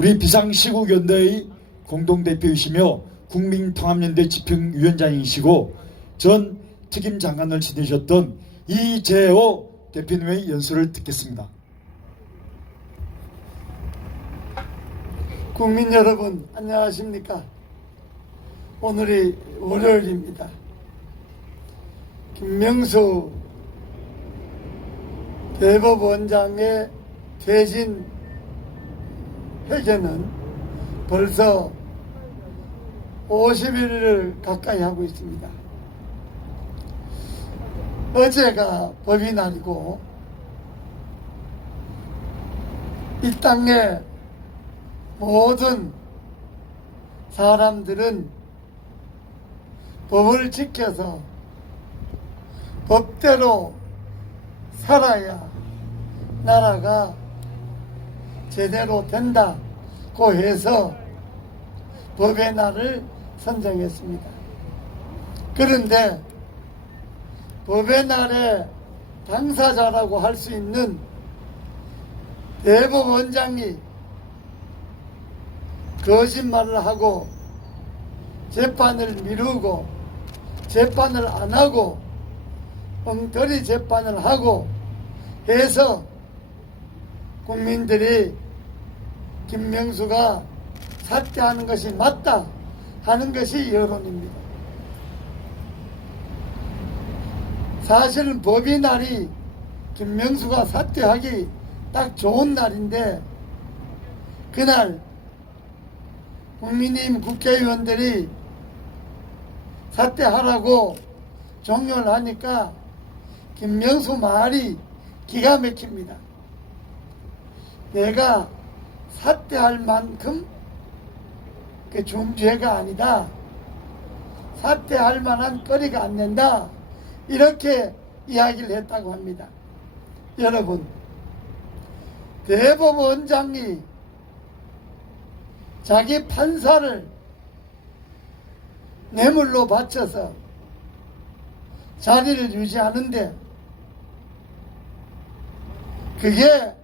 우리 비상시국연대의 공동대표이시며 국민통합연대 집행위원장이시고 전 특임장관을 지내셨던 이재호 대표님의 연설을 듣겠습니다. 국민 여러분 안녕하십니까? 오늘이 월요일입니다. 김명수 대법원장의 퇴진 회견은 벌써 50일을 가까이 하고 있습니다. 어제가 법의날이고 이 땅의 모든 사람들은 법을 지켜서 법대로 살아야 나라가 제대로 된다고 해서 법의 날을 선정했습니다. 그런데 법의 날의 당사자라고 할 수 있는 대법원장이 거짓말을 하고 재판을 미루고 재판을 안 하고 엉터리 재판을 하고 해서 국민들이 김명수가 사퇴하는 것이 맞다 하는 것이 여론입니다. 사실은 법의 날이 김명수가 사퇴하기 딱 좋은 날인데 그날 국민의힘 국회의원들이 사퇴하라고 종료를 하니까 김명수 말이 기가 막힙니다. 내가 사퇴할 만큼 그 중죄가 아니다. 사퇴할 만한 거리가 안 된다. 이렇게 이야기를 했다고 합니다. 여러분, 대법원장이 자기 판사를 뇌물로 바쳐서 자리를 유지하는데 그게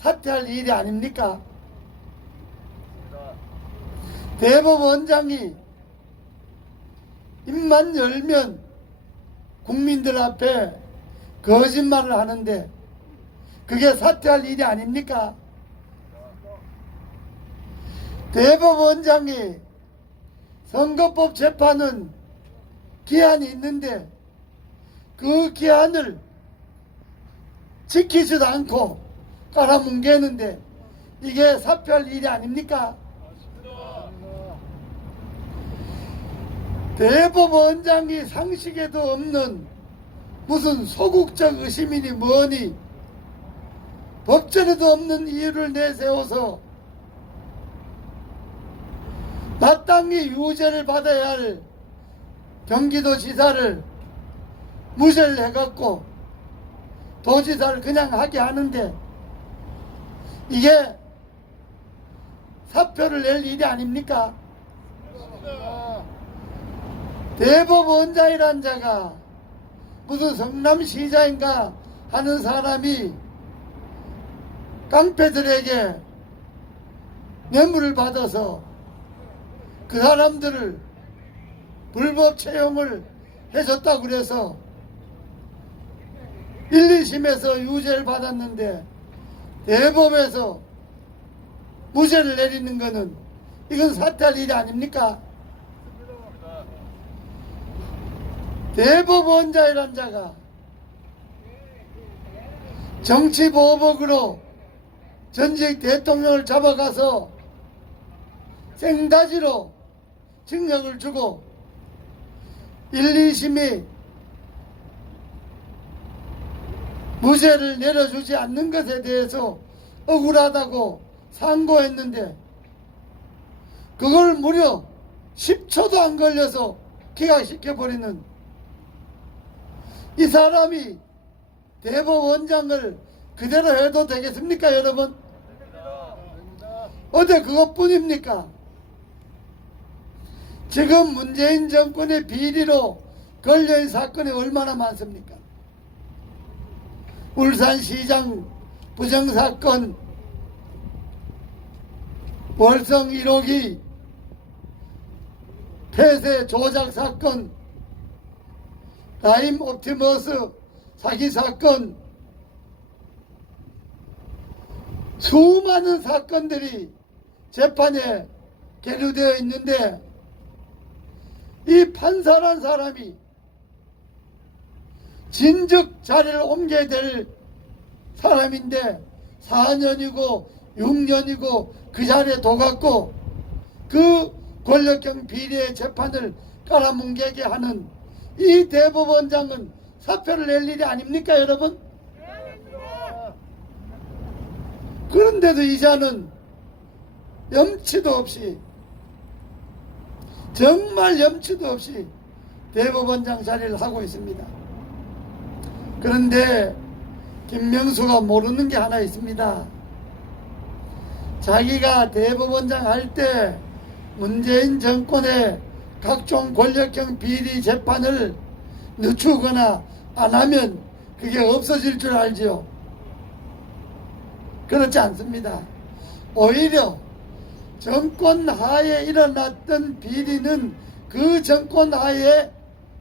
사퇴할 일이 아닙니까? 대법원장이 입만 열면 국민들 앞에 거짓말을 하는데 그게 사퇴할 일이 아닙니까? 대법원장이 선거법 재판은 기한이 있는데 그 기한을 지키지도 않고 깔아뭉개는데 이게 사퇴할 일이 아닙니까? 대법원장이 상식에도 없는 무슨 소극적 의심이니 뭐니 법전에도 없는 이유를 내세워서 마땅히 유죄를 받아야 할 경기도지사를 무죄를 해갖고 도지사를 그냥 하게 하는데 이게 사표를 낼 일이 아닙니까? 대법원장이란 자가 무슨 성남시장인가 하는 사람이 깡패들에게 뇌물을 받아서 그 사람들을 불법 채용을 해줬다고 그래서 1, 2심에서 유죄를 받았는데 대법에서 무죄를 내리는 것은 이건 사퇴할 일이 아닙니까? 대법원장이란 자가 정치보복으로 전직 대통령을 잡아가서 생다지로 징역을 주고 1, 2심이 무죄를 내려주지 않는 것에 대해서 억울하다고 상고했는데 그걸 무려 10초도 안 걸려서 기각시켜버리는 이 사람이 대법원장을 그대로 해도 되겠습니까, 여러분? 어디 그것뿐입니까? 지금 문재인 정권의 비리로 걸려있는 사건이 얼마나 많습니까? 울산시장 부정사건, 월성 1호기 폐쇄 조작 사건, 라임 옵티머스 사기 사건, 수많은 사건들이 재판에 계류되어 있는데 이 판사란 사람이 진즉 자리를 옮겨야 될 사람인데 4년이고 6년이고 그 자리에 둬갖고 그 권력형 비리의 재판을 깔아뭉개게 하는 이 대법원장은 사표를 낼 일이 아닙니까, 여러분? 그런데도 이자는 염치도 없이, 정말 염치도 없이 대법원장 자리를 하고 있습니다. 그런데 김명수가 모르는 게 하나 있습니다. 자기가 대법원장 할 때 문재인 정권의 각종 권력형 비리 재판을 늦추거나 안 하면 그게 없어질 줄 알지요. 그렇지 않습니다. 오히려 정권 하에 일어났던 비리는 그 정권 하에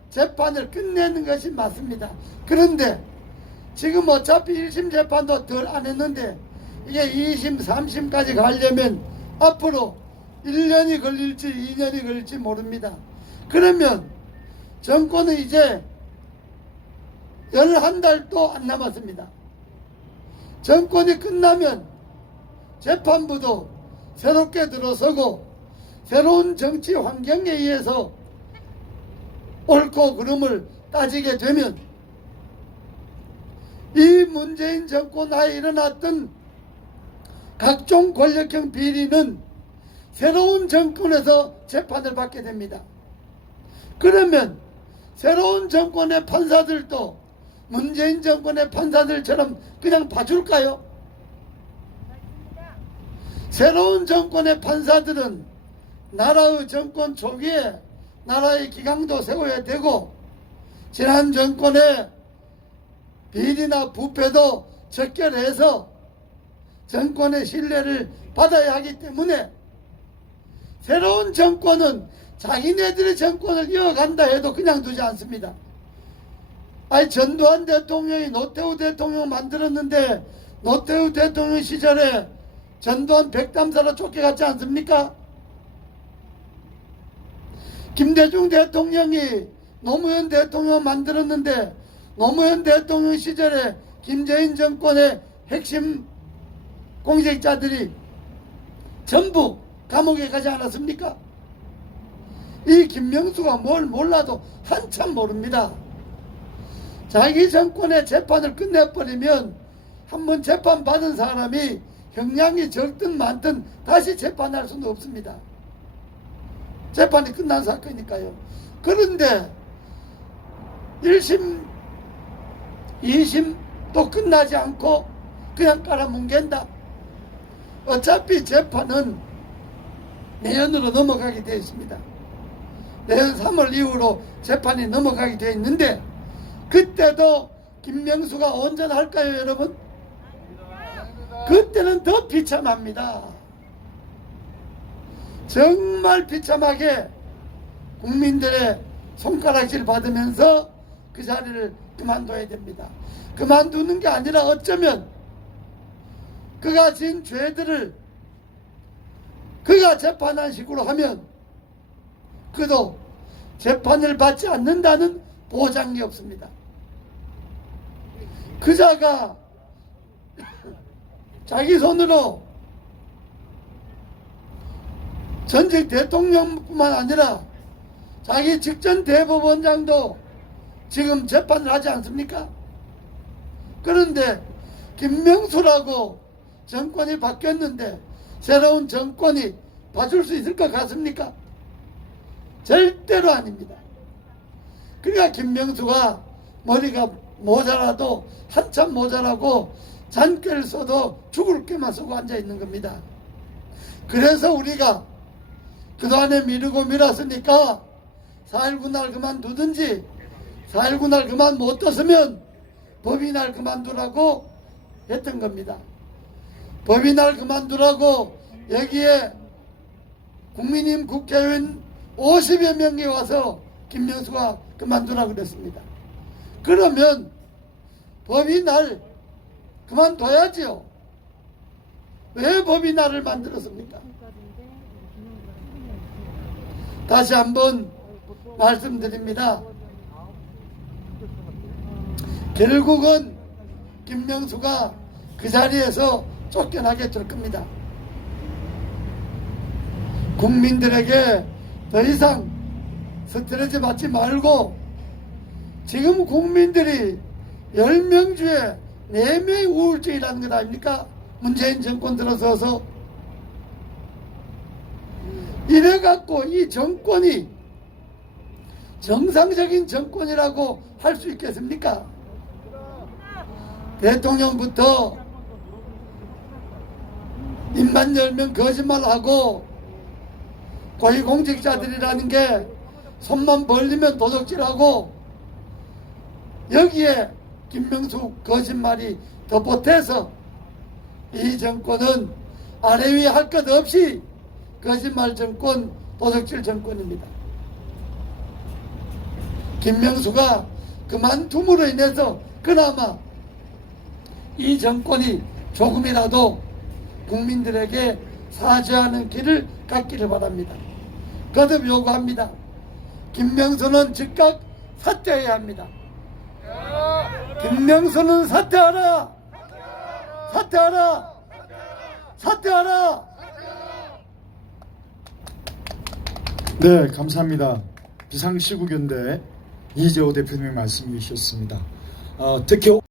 재판을 끝내는 것이 맞습니다. 그런데 지금 어차피 1심 재판도 덜 안 했는데 이게 2심, 3심까지 가려면 앞으로 1년이 걸릴지 2년이 걸릴지 모릅니다. 그러면 정권은 이제 11달도 안 남았습니다. 정권이 끝나면 재판부도 새롭게 들어서고 새로운 정치 환경에 의해서 옳고 그름을 따지게 되면 이 문재인 정권 하에 일어났던 각종 권력형 비리는 새로운 정권에서 재판을 받게 됩니다. 그러면 새로운 정권의 판사들도 문재인 정권의 판사들처럼 그냥 봐줄까요? 새로운 정권의 판사들은 나라의 정권 초기에 나라의 기강도 세워야 되고 지난 정권의 비리나 부패도 적결해서 정권의 신뢰를 받아야 하기 때문에 새로운 정권은 자기네들의 정권을 이어간다 해도 그냥 두지 않습니다. 아니 전두환 대통령이 노태우 대통령 만들었는데 노태우 대통령 시절에 전두환 백담사로 쫓겨갔지 않습니까? 김대중 대통령이 노무현 대통령 만들었는데 노무현 대통령 시절에 김대인 정권의 핵심 공직자들이 전부 감옥에 가지 않았습니까? 이 김명수가 뭘 몰라도 한참 모릅니다. 자기 정권의 재판을 끝내버리면 한번 재판 받은 사람이 형량이 적든 많든 다시 재판할 수는 없습니다. 재판이 끝난 사건이니까요. 그런데 1심, 2심 또 끝나지 않고 그냥 깔아뭉갠다. 어차피 재판은 내년으로 넘어가게 되어 있습니다. 내년 3월 이후로 재판이 넘어가게 되어 있는데 그때도 김명수가 온전할까요, 여러분? 그때는 더 비참합니다. 정말 비참하게 국민들의 손가락질 받으면서 그 자리를 그만둬야 됩니다. 그만두는 게 아니라 어쩌면 그가 지은 죄들을 그가 재판한 식으로 하면 그도 재판을 받지 않는다는 보장이 없습니다. 그자가 자기 손으로 전직 대통령뿐만 아니라 자기 직전 대법원장도 지금 재판을 하지 않습니까? 그런데 김명수라고 정권이 바뀌었는데 새로운 정권이 봐줄 수 있을 것 같습니까? 절대로 아닙니다. 그러니까 김명수가 머리가 모자라도 한참 모자라고 잔꾀를 써도 죽을 게만 쓰고 앉아있는 겁니다. 그래서 우리가 그동안에 미루고 밀었으니까 4.19 날 그만두든지 4.19 날 그만 못 뒀으면 법인날 그만두라고 했던 겁니다. 법인날 그만두라고 여기에 국민의힘 국회의원 50여 명이 와서 김명수가 그만두라 그랬습니다. 그러면 법이 날 그만둬야지요. 왜 법이 나를 만들었습니까? 다시 한번 말씀드립니다. 결국은 김명수가 그 자리에서 쫓겨나게 될 겁니다. 국민들에게 더 이상 스트레스 받지 말고, 지금 국민들이 10명 중에 4명이 우울증이라는 것 아닙니까? 문재인 정권 들어서서. 이래갖고 이 정권이 정상적인 정권이라고 할 수 있겠습니까? 대통령부터 입만 열면 거짓말하고, 고위공직자들이라는 게 손만 벌리면 도둑질하고, 여기에 김명수 거짓말이 더 보태서 이 정권은 아래 위 할 것 없이 거짓말 정권, 도둑질 정권입니다. 김명수가 그만둠으로 인해서 그나마 이 정권이 조금이라도 국민들에게 사죄하는 길을 갖기를 바랍니다. 거듭 요구합니다. 김명수는 즉각 사퇴해야 합니다. 김명수는 사퇴하라! 사퇴하라! 사퇴하라! 네, 감사합니다. 비상시국연대 이재호 대표님의 말씀이 주셨습니다. 특히